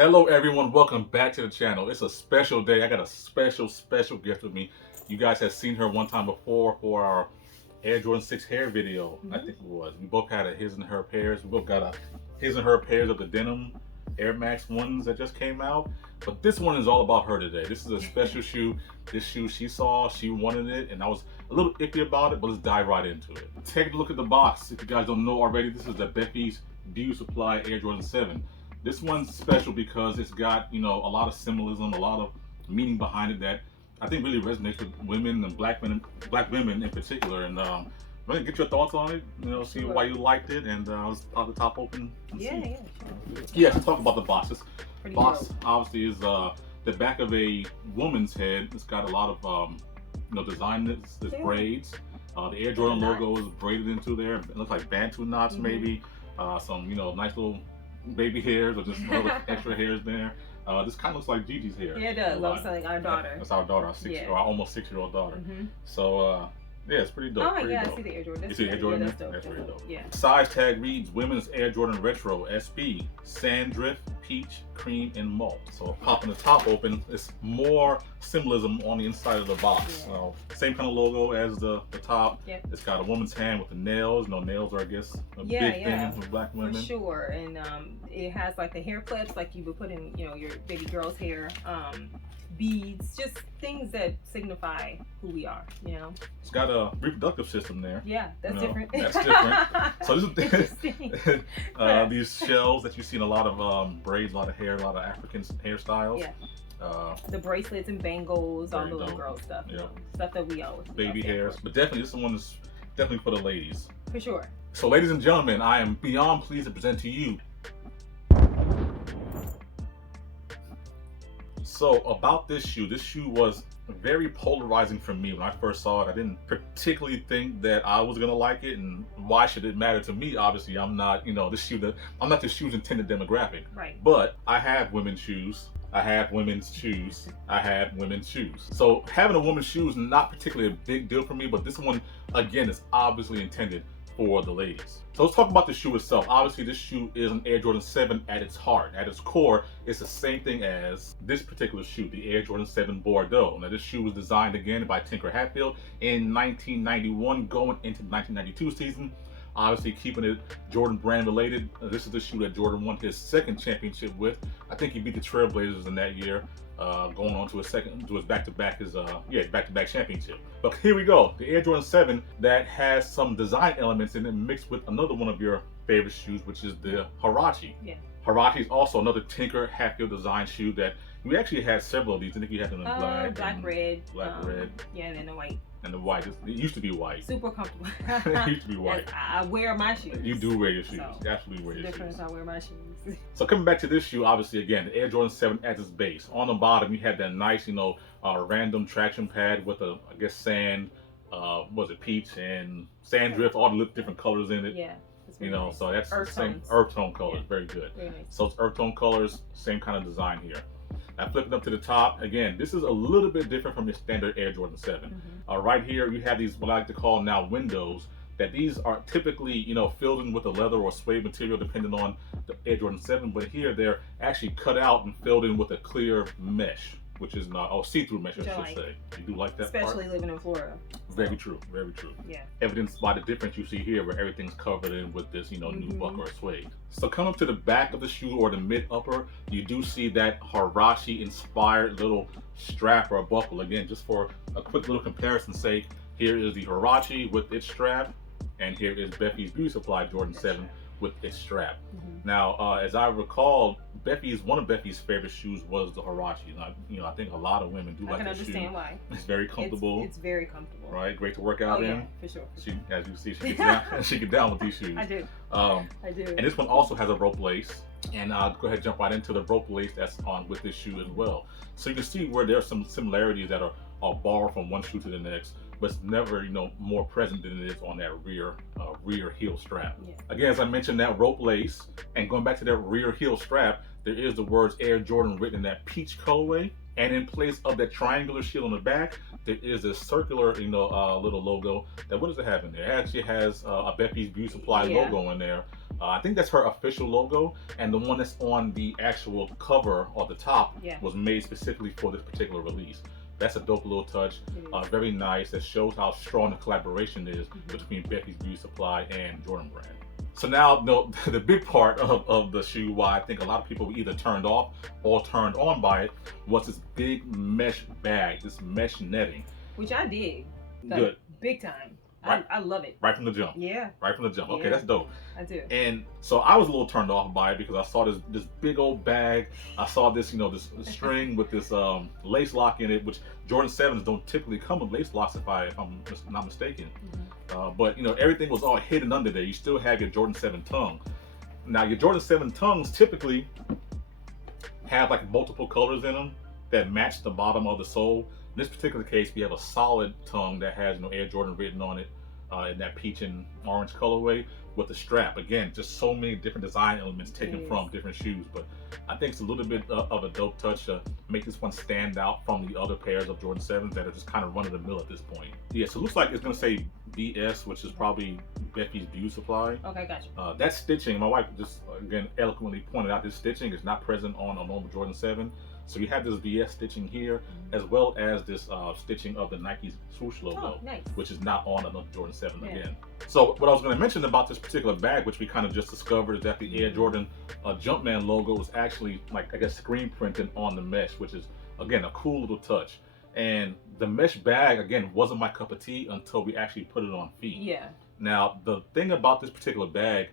Hello everyone, welcome back to the channel. It's a special day. I got a special guest with me. You guys have seen her one time before for our Air Jordan 6 hair video, I think it was. We both had a his and her pairs. We both got a his and her pairs of the denim Air Max ones that just came out. But this one is all about her today. This is a special shoe. This shoe she saw, she wanted it, and I was a little iffy about it, but let's dive right into it. Take a look at the box. If you guys don't know already, this is the Bephies Beauty Supply Air Jordan 7. This one's special because it's got, a lot of symbolism, a lot of meaning behind it that I think really resonates with women and black women in particular. And I'm gonna get your thoughts on it, see why you liked it, and let's pop the top open and see. Yeah, let's talk about the box. This box obviously is the back of a woman's head. It's got a lot of design. This braids. The Air Jordan logo is braided into there. It looks like Bantu knots maybe. Some nice little baby hairs or just little extra hairs there. This kind of looks like Gigi's hair. Yeah, it does. Looks like our daughter. That's our daughter, our almost 6-year-old daughter. So yeah, it's pretty dope. Oh yeah, I see the Air Jordan. You see the Air Jordan? That's dope. That's pretty dope. Yeah. Size tag reads Women's Air Jordan Retro SB, Sandrift, Peach, Cream, and Malt. So popping the top open, it's more symbolism on the inside of the box. Yeah. Same kind of logo as the top. Yep. It's got a woman's hand with the nails. Nails are, I guess, a big thing for black women. For sure. And it has like the hair clips, like you would put in, your baby girl's hair. Beads, just things that signify who we are, It's got a reproductive system there. Yeah, that's different. That's different. So this is these shells that you see in a lot of braids, a lot of hair, a lot of African hairstyles. Yeah. The bracelets and bangles, all the little girl stuff. Stuff that we always baby hairs. But definitely this one is definitely for the ladies. For sure. So ladies and gentlemen, I am beyond pleased to present to you. So about this shoe was very polarizing for me when I first saw it. I didn't particularly think that I was gonna like it, and why should it matter to me? Obviously, I'm not, I'm not the shoe's intended demographic. Right. But I have women's shoes. I have women's shoes. I have women's shoes. So having a woman's shoe is not particularly a big deal for me, but this one, again, is obviously intended for the ladies. So let's talk about the shoe itself. Obviously, this shoe is an Air Jordan 7 at its heart. At its core, it's the same thing as this particular shoe, the Air Jordan 7 Bordeaux. Now, this shoe was designed again by Tinker Hatfield in 1991, going into the 1992 season. Obviously, keeping it Jordan brand related. This is the shoe that Jordan won his second championship with. I think he beat the Trailblazers in that year, going on to his back-to-back championship. But here we go, the Air Jordan 7 that has some design elements in it mixed with another one of your favorite shoes, which is the Huarache. Yeah. Huarache is also another Tinker Hatfield design shoe that we actually had several of these. I think we had them in black, red, yeah, and then the white. And the white, it used to be white. Super comfortable. It used to be white. Yes, I wear my shoes. You do wear your shoes. So, you absolutely wear your shoes. Difference, I wear my shoes. So coming back to this shoe, obviously again, the Air Jordan 7 at its base. On the bottom, you had that nice, random traction pad with sand, was it peach and Sandrift, all the different colors in it. Yeah. Nice. So that's earth the same tones. Earth tone colors. Yeah. Very good. Very nice. So it's earth tone colors, same kind of design here. Now flipping up to the top, again, this is a little bit different from your standard Air Jordan 7. Right here, you have these, what I like to call now windows, that these are typically, filled in with a leather or suede material depending on the Air Jordan 7, but here they're actually cut out and filled in with a clear mesh, which is not, see-through mesh, I should say. You do like that especially part? living in Florida. Very true, very true. Yeah. Evidenced by the difference you see here where everything's covered in with this, new buck or suede. So coming up to the back of the shoe or the mid-upper, you do see that Huarache inspired little strap or buckle. Again, just for a quick little comparison's sake, here is the Huarache with its strap, and here is Bephies Beauty Supply Jordan 7 with its strap. Now, as I recall, one of Bephies' favorite shoes was the Huarache. I think a lot of women do like this shoe. I can understand why. It's very comfortable. It's very comfortable. Right, great to work out in. Yeah, for sure. As you see, she gets down. She gets down with these shoes. I do. I do. And this one also has a rope lace. And I'll go ahead and jump right into the rope lace that's on with this shoe as well. So you can see where there are some similarities that are borrowed from one shoe to the next, but it's never, more present than it is on that rear heel strap. Yeah. Again, as I mentioned, that rope lace, and going back to that rear heel strap, there is the words Air Jordan written in that peach colorway. And in place of that triangular shield on the back, there is a circular, little logo. What does it have in there? It actually has a Bephies Beauty Supply logo in there. I think that's her official logo, and the one that's on the actual cover or the top was made specifically for this particular release. That's a dope little touch. Very nice. That shows how strong the collaboration is between Bephies Beauty Supply and Jordan Brand. So now, the big part of the shoe, why I think a lot of people were either turned off or turned on by it, was this big mesh bag, this mesh netting. Which I dig. Like, good. Big time. Right. I love it. Right from the jump. Yeah. Right from the jump. Okay, that's dope. I do. And so I was a little turned off by it because I saw this big old bag. I saw this, this string with this lace lock in it, which Jordan 7s don't typically come with lace locks if I'm not mistaken. But everything was all hidden under there. You still have your Jordan 7 tongue. Now your Jordan 7 tongues typically have like multiple colors in them that match the bottom of the sole. In this particular case, we have a solid tongue that has Air Jordan written on it in that peach and orange colorway with the strap. Again, just so many different design elements taken from different shoes. But I think it's a little bit of a dope touch to make this one stand out from the other pairs of Jordan 7s that are just kind of run of the mill at this point. Yeah, so it looks like it's going to say BS, which is probably Bephies Beauty Supply. Okay, gotcha. That stitching, my wife just, again, eloquently pointed out, this stitching is not present on a normal Jordan 7. So you have this BS stitching here, as well as this stitching of the Nike swoosh logo, which is not on another Jordan 7 again. So what I was going to mention about this particular bag, which we kind of just discovered, is that the Air Jordan Jumpman logo is actually, like, I guess, screen printed on the mesh, which is, again, a cool little touch. And the mesh bag, again, wasn't my cup of tea until we actually put it on feet. Yeah. Now, the thing about this particular bag,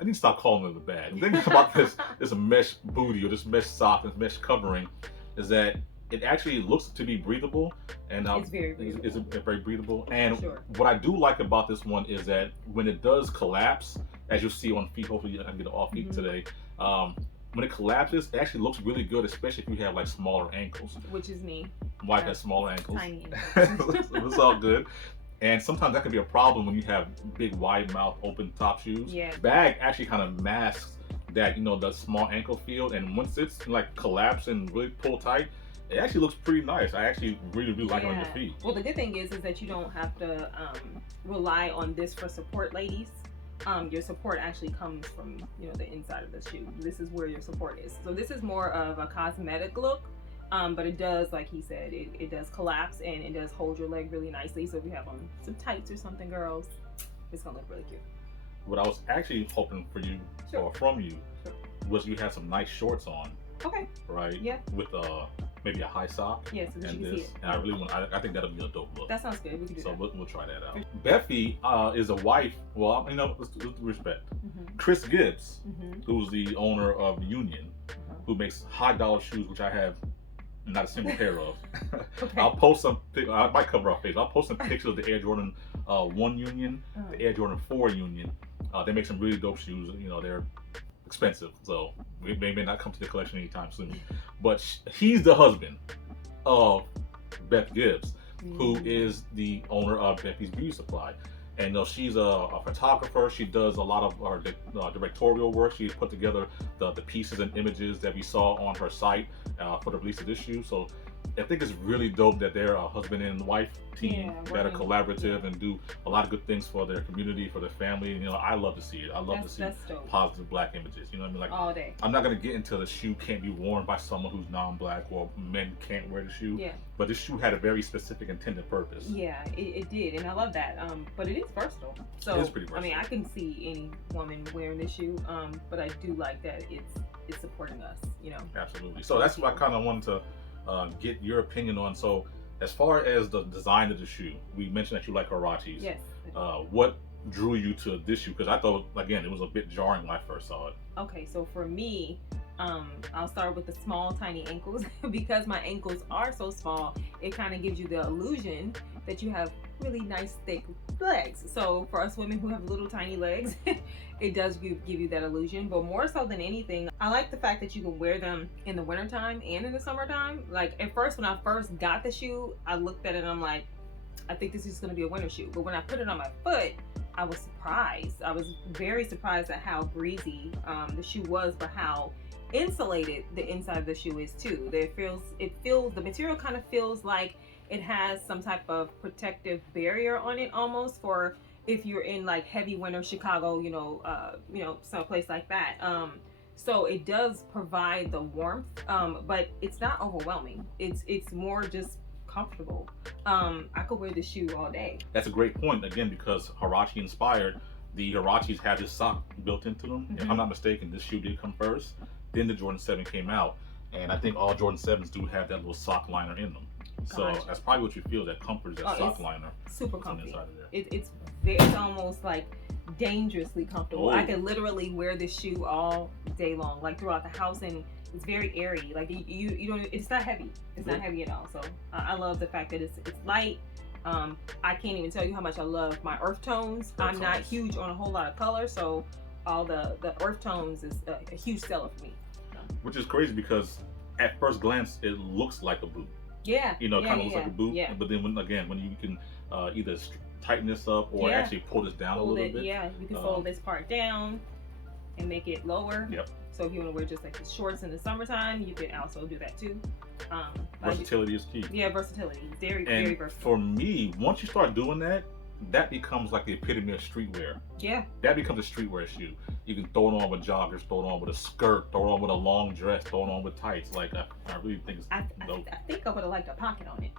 I need to stop calling it a bag. The thing about this mesh booty or this mesh sock, this mesh covering, is that it actually looks to be breathable, and it's very breathable. It's very breathable. And what I do like about this one is that when it does collapse, as you'll see on feet, hopefully I can get it off feet today. When it collapses, it actually looks really good, especially if you have like smaller ankles. Which is me. Wife has smaller ankles. Tiny ankles. It's all good. And sometimes that can be a problem when you have big, wide mouth, open top shoes. Yeah. Bag actually kind of masks that, the small ankle feel. And once it's like collapsed and really pulled tight, it actually looks pretty nice. I actually really like it on your feet. Well, the good thing is that you don't have to rely on this for support, ladies. Your support actually comes from, the inside of the shoe. This is where your support is. So this is more of a cosmetic look. But it does, like he said, it does collapse and it does hold your leg really nicely. So if you have on some tights or something, girls, it's gonna look really cute. What I was actually hoping for you or from you was you had some nice shorts on. Okay. Right. Yeah. With maybe a high sock. Yeah, so that you can see it. And I really want. I think that'll be a dope look. That sounds good. We can do that. So we'll try that out. Bephy is a wife. Well, let's respect. Chris Gibbs, who's the owner of Union, who makes high dollar shoes, which I have not a single pair of. I'll post some. I might cover our face. I'll post some pictures of the Air Jordan 1 Union, the Air Jordan 4 Union. They make some really dope shoes. They're expensive, so they may not come to the collection anytime soon. But he's the husband of Beth Gibbs, who is the owner of Bephies Beauty Supply. And she's a photographer. She does a lot of our directorial work. She put together the pieces and images that we saw on her site for the release of this shoe. So I think it's really dope that they're a husband and wife team that are collaborative and do a lot of good things for their community, for their family. And, I love to see it. I love to see positive Black images. You know what I mean? Like, all day. I'm not going to get into the shoe can't be worn by someone who's non-Black or men can't wear the shoe. Yeah. But this shoe had a very specific intended purpose. Yeah, it did. And I love that. But it is versatile. So, it is pretty versatile. I mean, I can see any woman wearing this shoe. But I do like that it's supporting us, Absolutely. So that's what I kind of wanted to get your opinion on. So as far as the design of the shoe, we mentioned that you like Huaraches. Yes. What drew you to this shoe? Because I thought, again, it was a bit jarring when I first saw it. Okay, so for me, I'll start with the small, tiny ankles. Because my ankles are so small, it kind of gives you the illusion that you have really nice, thick legs. So for us women who have little, tiny legs, it does give you that illusion. But more so than anything, I like the fact that you can wear them in the wintertime and in the summertime. Like, at first, when I first got the shoe, I looked at it and I'm like, I think this is going to be a winter shoe. But when I put it on my foot, I was surprised. I was very surprised at how breezy the shoe was, but how insulated the inside of the shoe is too. The material kind of feels like it has some type of protective barrier on it, almost for if you're in like heavy winter Chicago, someplace like that. So it does provide the warmth, but it's not overwhelming. It's more just comfortable. I could wear the shoe all day. That's a great point, again, because Huarache inspired. The Huaraches have this sock built into them. If I'm not mistaken, this shoe did come first. Then the Jordan 7 came out. And I think all Jordan 7s do have that little sock liner in them. So that's probably what you feel, that comfort is that sock liner. Super comfy. It's almost like dangerously comfortable. I could literally wear this shoe all day long, like throughout the house, and it's very airy. Like you don't. It's not heavy. It's not heavy at all. So I love the fact that it's light. I can't even tell you how much I love my earth tones. I'm not huge on a whole lot of color, so all the earth tones is a huge seller for me. Which is crazy because at first glance it looks like a boot. Yeah. Kind of looks like a boot. Yeah. But then when you can either tighten this up or actually pull this down a little bit. Yeah, you can fold this part down and make it lower. Yep. So if you want to wear just like the shorts in the summertime, you can also do that too. Versatility is key. Yeah, versatility. Very versatile. For me, once you start doing that, that becomes like the epitome of streetwear. Yeah. That becomes a streetwear shoe. You can throw it on with joggers, throw it on with a skirt, throw it on with a long dress, throw it on with tights. Like I really think it's dope. I think I would have liked a pocket on it.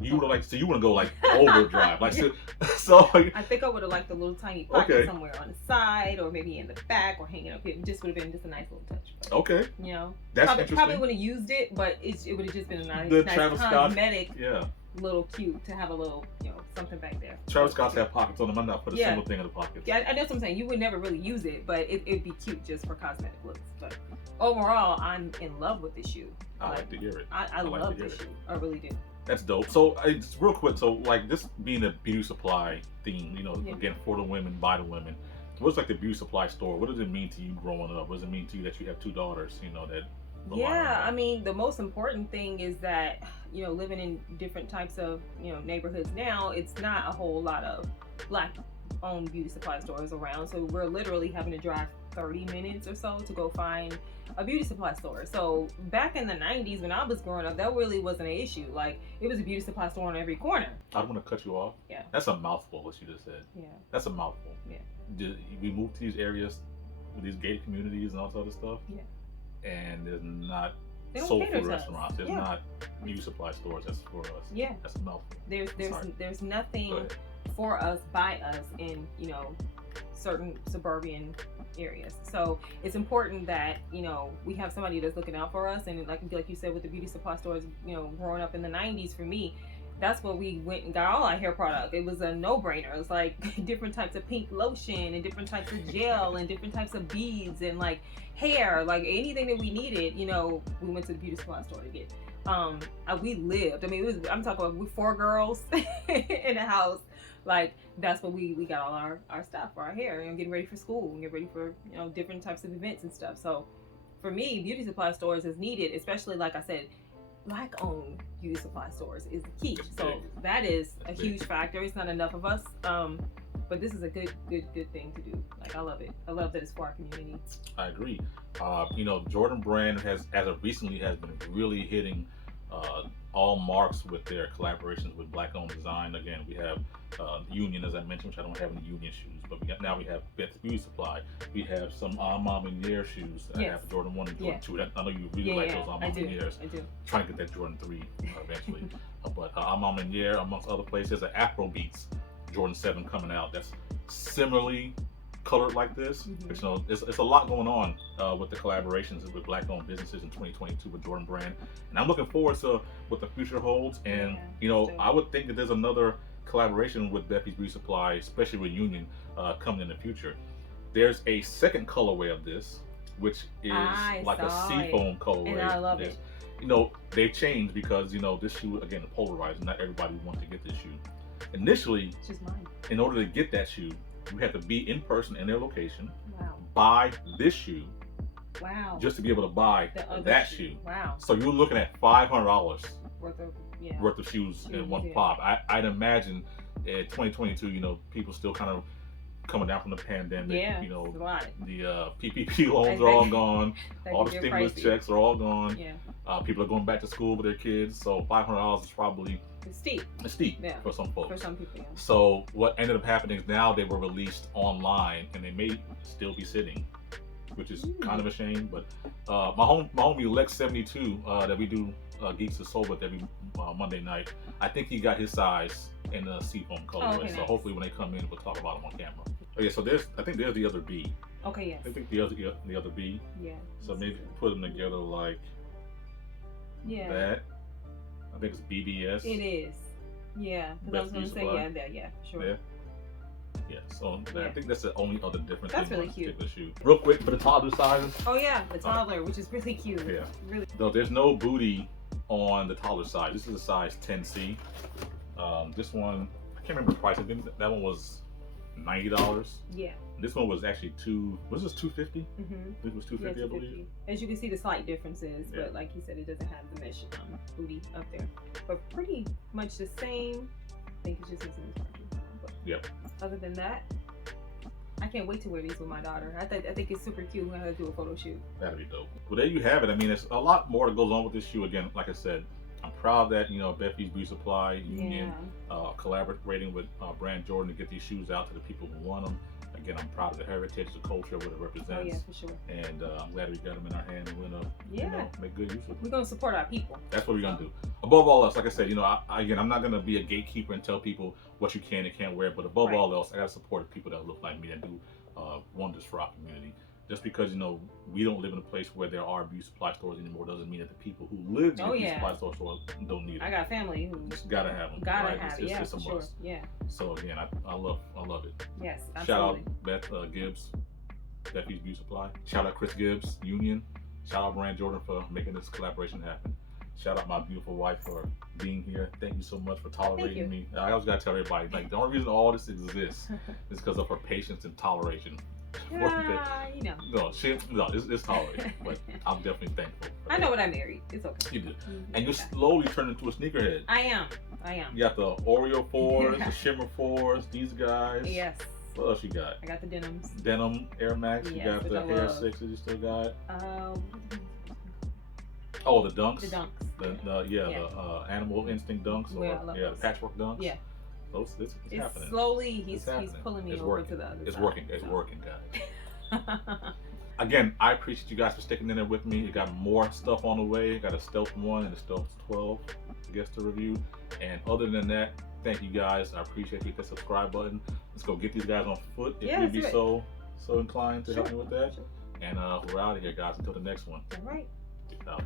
You would have liked, so you want to go like overdrive, like so. I think I would have liked a little tiny pocket somewhere on the side, or maybe in the back, or hanging up here. It just would have been just a nice little touch. But, okay. That's interesting. Probably would have used it, but it would have just been a nice cosmetic. Little cute to have a little, something back there. Travis Scott's have pockets on them. I'm not put a single thing in the pockets. Yeah, I know what I'm saying. You would never really use it, but it'd be cute just for cosmetic looks. But overall, I'm in love with this shoe. I like to hear it. I love this shoe. I really do. That's dope. So, it's real quick. So, like this being a beauty supply theme, again, for the women, by the women. What's like the beauty supply store? What does it mean to you growing up? What does it mean to you that you have 2 daughters? That. Yeah, I mean, the most important thing is that, living in different types of, neighborhoods now, it's not a whole lot of Black-owned beauty supply stores around. So we're literally having to drive 30 minutes or so to go find a beauty supply store. So back in the 90s when I was growing up, that really wasn't an issue. Like, it was a beauty supply store on every corner. I don't want to cut you off. Yeah. That's a mouthful, what you just said. Yeah. That's a mouthful. Yeah. We moved to these areas with these gated communities and all this other stuff. Yeah. And there's not soul food restaurants. There's not beauty supply stores. That's for us. Yeah. That's a mouthful. There's nothing for us, by us in, certain suburban areas. So it's important that, we have somebody that's looking out for us. And like you said, with the beauty supply stores, growing up in the 90s, for me, that's where we went and got all our hair product. It was a no-brainer. It was like different types of pink lotion and different types of gel and different types of beads and like hair, like anything that we needed, we went to the beauty supply store to get. We lived. I mean, I'm talking about 4 girls in a house. Like, that's what we got all our stuff for our hair, getting ready for school and get ready for, different types of events and stuff. So for me, beauty supply stores is needed, especially, like I said, Black-owned beauty supply stores is the key. So that is a huge factor. It's not enough of us, but this is a good thing to do. Like, I love it. I love that it's for our community. I agree. Jordan Brand has been really hitting all marks with their collaborations with Black-owned design. Again, we have Union, as I mentioned, which I don't have any Union shoes, but we have Bephies Beauty Supply. We have some Mom and Year shoes. I have Jordan 1 and Jordan 2. I know you really like those Mom and Years. I do. Trying to get that Jordan 3 eventually. But Mom and Year, amongst other places, the Afro Beats Jordan 7 coming out. That's similarly colored like this. It's a lot going on with the collaborations with Black-owned businesses in 2022 with Jordan Brand, and I'm looking forward to what the future holds. And I would think that there's another collaboration with Bephies Beauty Supply, especially with Union, coming in the future. There's a second colorway of this, which is like a seafoam colorway. And I love it. They've changed because this shoe, again, polarized. Not everybody wants to get this shoe. Initially, it's just mine. In order to get that shoe, you have to be in person in their location. Wow. Buy this shoe. Wow. Just to be able to buy that shoe. Wow. So you're looking at $500 worth of shoes in one pop. I'd imagine in 2022, people still kind of coming down from the pandemic. Yeah, you know, it's a lot. the PPP loans are all gone. All the stimulus checks are all gone. Yeah. People are going back to school with their kids, so $500 is probably steep. It's steep Yeah. for some folks. For some people, yeah. So what ended up happening is now they were released online, and they may still be sitting, which is kind of a shame. But my homie Lex72 that we do Geeks to Soul with every Monday night, I think he got his size in the seafoam colorway. Okay, so nice. hopefully when they come in, we'll talk about them on camera. Oh yeah, so I think there's the other B. Okay, yes. I think the other B. Yeah. So maybe put them together like that. I think it's BBS. It is. Yeah. Because I was going to say, yeah, sure. Yeah. Yeah, so I think that's the only other difference. That's really in cute. Particular shoe. Real quick for the toddler sizes. Oh yeah, the toddler, which is really cute. Yeah. Really. Though there's no booty on the toddler size. This is a size 10C. This one, I can't remember the price. I think that one was $90. Yeah. This one was actually was this $250? Mm-hmm. It was $250, I believe. As you can see, the slight differences, but like you said, it doesn't have the mesh booty up there. But pretty much the same. I think it's just missing this part. Yep. Other than that, I can't wait to wear these with my daughter. I think it's super cute. We're gonna do a photo shoot. That'd be dope. Well, there you have it. I mean, there's a lot more that goes on with this shoe. Again, like I said, I'm proud that Bephies Beauty Supply Union collaborating with Brand Jordan to get these shoes out to the people who want them. Again, I'm proud of the heritage, the culture, what it represents. Oh yeah, for sure. And I'm glad we got them in our hand, and we're gonna make good use of them. We're gonna support our people. That's what we're gonna do. Above all else, like I said, again, I'm not gonna be a gatekeeper and tell people what you can and can't wear. But above all else, I gotta support the people that look like me and do wonders for our community. Just because we don't live in a place where there are beauty supply stores anymore doesn't mean that the people who live in beauty supply stores don't need it. I got family who just gotta have them. Gotta have it. Yeah, it's a for must. Sure. Yeah. So again, I love it. Yes, absolutely. Shout out Beth Gibbs, Bephies Beauty Supply. Shout out Chris Gibbs Union. Shout out Brand Jordan for making this collaboration happen. Shout out my beautiful wife for being here. Thank you so much for tolerating me. I always gotta tell everybody, like, the only reason all this exists is because of her patience and toleration. No, it's tolerated, but I'm definitely thankful. I know what I married. It's okay. You do. And you're slowly turning into a sneakerhead. I am. You got the Oreo 4s, the Shimmer 4s, these guys. Yes. What else you got? I got the denims. Denim, Air Max. You got the Hair 6s you still got. Oh, the Dunks. The Dunks. The Animal Instinct Dunks. The Patchwork Dunks. Yeah. It's happening. Slowly, he's pulling me over to the other side. It's working, guys. Again, I appreciate you guys for sticking in there with me. You got more stuff on the way. Got a Stealth 1 and a Stealth 12, I guess, to review. And other than that, thank you guys. I appreciate you. Hit the subscribe button. Let's go get these guys on foot if you'd be so inclined to help me with that. Sure. And we're out of here, guys. Until the next one. All right. Peace out.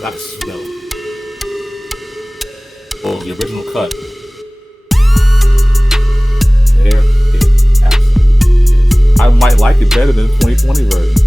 Black smell. Oh, the original cut. There it absolutely is. I might like it better than the 2020 version.